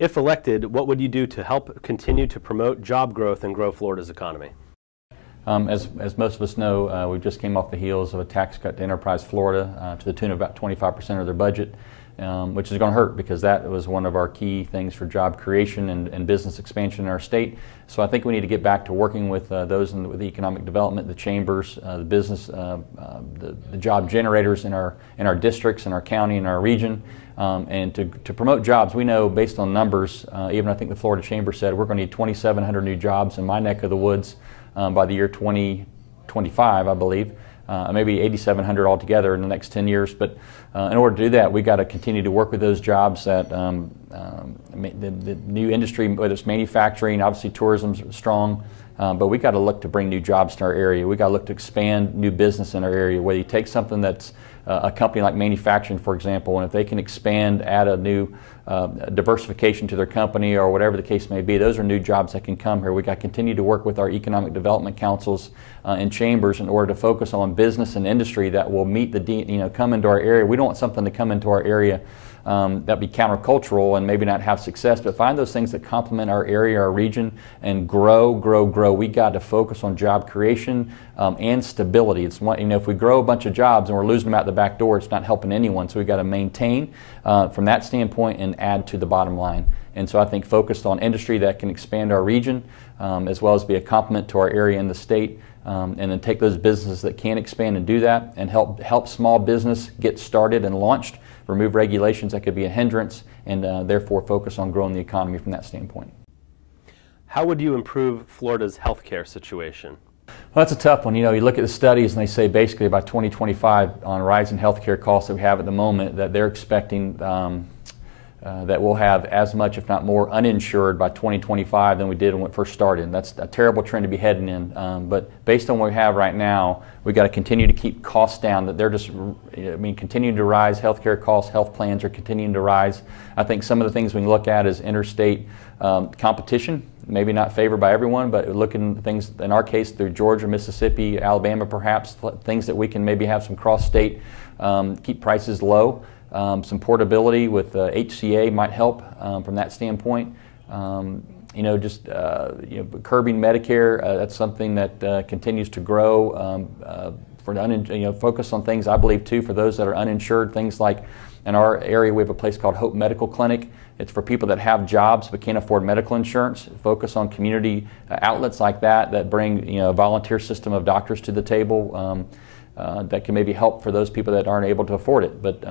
If elected, what would you do to help continue to promote job growth and grow Florida's economy? As most of us know, we just came off the heels of a tax cut to Enterprise Florida to the tune of about 25% of their budget, which is going to hurt because that was one of our key things for job creation and business expansion in our state. So I think we need to get back to working with those with the economic development, the chambers, the business, the job generators in our districts, in our county, in our region, and to promote jobs. We know based on numbers, even I think the Florida Chamber said we're going to need 2,700 new jobs in my neck of the woods by the year 2025, I believe, maybe 8,700 altogether in the next 10 years. But in order to do that, we've got to continue to work with those jobs that the new industry, whether it's manufacturing, obviously tourism's strong, but we've got to look to bring new jobs to our area. We've got to look to expand new business in our area, whether you take something that's a company like manufacturing, for example, and if they can expand, add a new diversification to their company or whatever the case may be, those are new jobs that can come here. We've got to continue to work with our economic development councils and chambers in order to focus on business and industry that will meet come into our area. We don't want something to come into our area that be countercultural and maybe not have success, but find those things that complement our area, our region, and grow. We got to focus on job creation and stability. It's one, if we grow a bunch of jobs and we're losing them out the back door, it's not helping anyone. So we got to maintain from that standpoint and add to the bottom line. And so I think focused on industry that can expand our region as well as be a complement to our area in the state. And then take those businesses that can expand and do that and help small business get started and launched, remove regulations that could be a hindrance, and therefore focus on growing the economy from that standpoint. How would you improve Florida's healthcare situation? Well, that's a tough one. You look at the studies and they say basically by 2025 on rising healthcare costs that we have at the moment that they're expecting that we'll have as much, if not more, uninsured by 2025 than we did when it first started. And that's a terrible trend to be heading in. But based on what we have right now, we've got to continue to keep costs down. That they're just, continuing to rise. Healthcare costs, health plans are continuing to rise. I think some of the things we can look at is interstate competition. Maybe not favored by everyone, but looking at things in our case through Georgia, Mississippi, Alabama, perhaps things that we can maybe have some cross-state, keep prices low. Some portability with HCA might help from that standpoint. Curbing Medicare, that's something that continues to grow. Focus on things I believe too for those that are uninsured. Things like in our area we have a place called Hope Medical Clinic. It's for people that have jobs but can't afford medical insurance. Focus on community outlets like that bring a volunteer system of doctors to the table. That can maybe help for those people that aren't able to afford it. But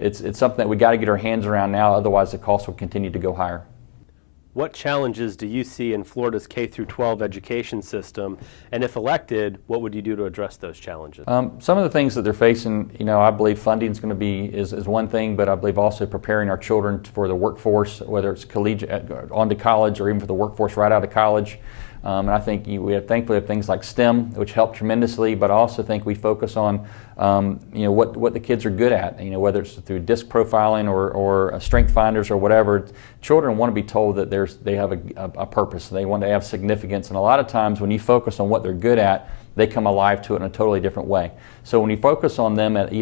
it's something that we got to get our hands around now, otherwise the costs will continue to go higher. What challenges do you see in Florida's K-12 education system? And if elected, what would you do to address those challenges? Some of the things that they're facing, I believe funding is going to be is one thing, but I believe also preparing our children for the workforce, whether it's collegiate, on to college, or even for the workforce right out of college. And I think thankfully have things like STEM, which help tremendously, but I also think we focus on what the kids are good at, whether it's through disc profiling or strength finders or whatever. Children want to be told that they have a purpose, they want to have significance, and a lot of times when you focus on what they're good at, they come alive to it in a totally different way. So when you focus on them at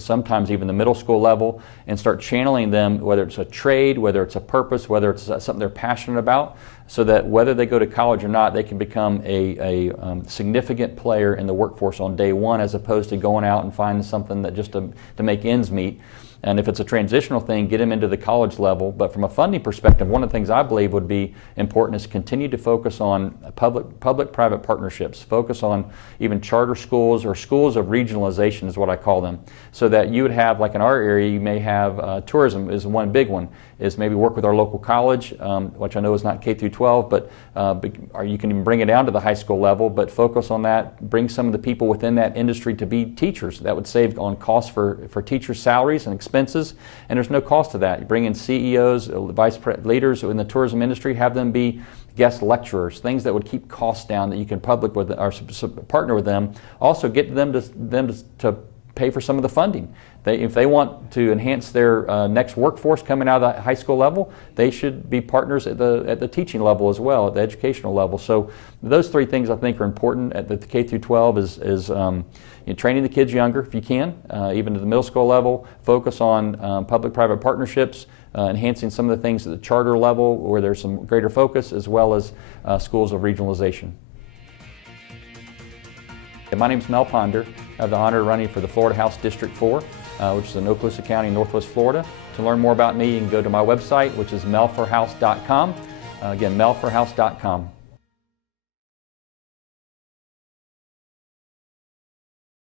sometimes even the middle school level and start channeling them, whether it's a trade, whether it's a purpose, whether it's something they're passionate about, so that whether they go to college or not, they can become a significant player in the workforce on day one, as opposed to going out and finding something that just to make ends meet. And if it's a transitional thing, get them into the college level. But from a funding perspective, one of the things I believe would be important is continue to focus on public-private partnerships. Focus on even charter schools or schools of regionalization is what I call them. So that you would have, like in our area, you may have tourism is one big one, is maybe work with our local college, which I know is not K through 12, but or you can even bring it down to the high school level, but focus on that, bring some of the people within that industry to be teachers. That would save on costs for teachers' salaries and expenses, and there's no cost to that. You bring in CEOs, leaders in the tourism industry, have them be guest lecturers, things that would keep costs down that you can partner with them. Also get them to pay for some of the funding. If they want to enhance their next workforce coming out of the high school level, they should be partners at the teaching level as well, at the educational level. So those three things I think are important at the K through 12 is training the kids younger if you can, even to the middle school level, focus on public-private partnerships, enhancing some of the things at the charter level where there's some greater focus, as well as schools of regionalization. My name is Mel Ponder. I have the honor of running for the Florida House District 4, which is in Okaloosa County, Northwest Florida. To learn more about me, you can go to my website, which is melforhouse.com. Again, melforhouse.com.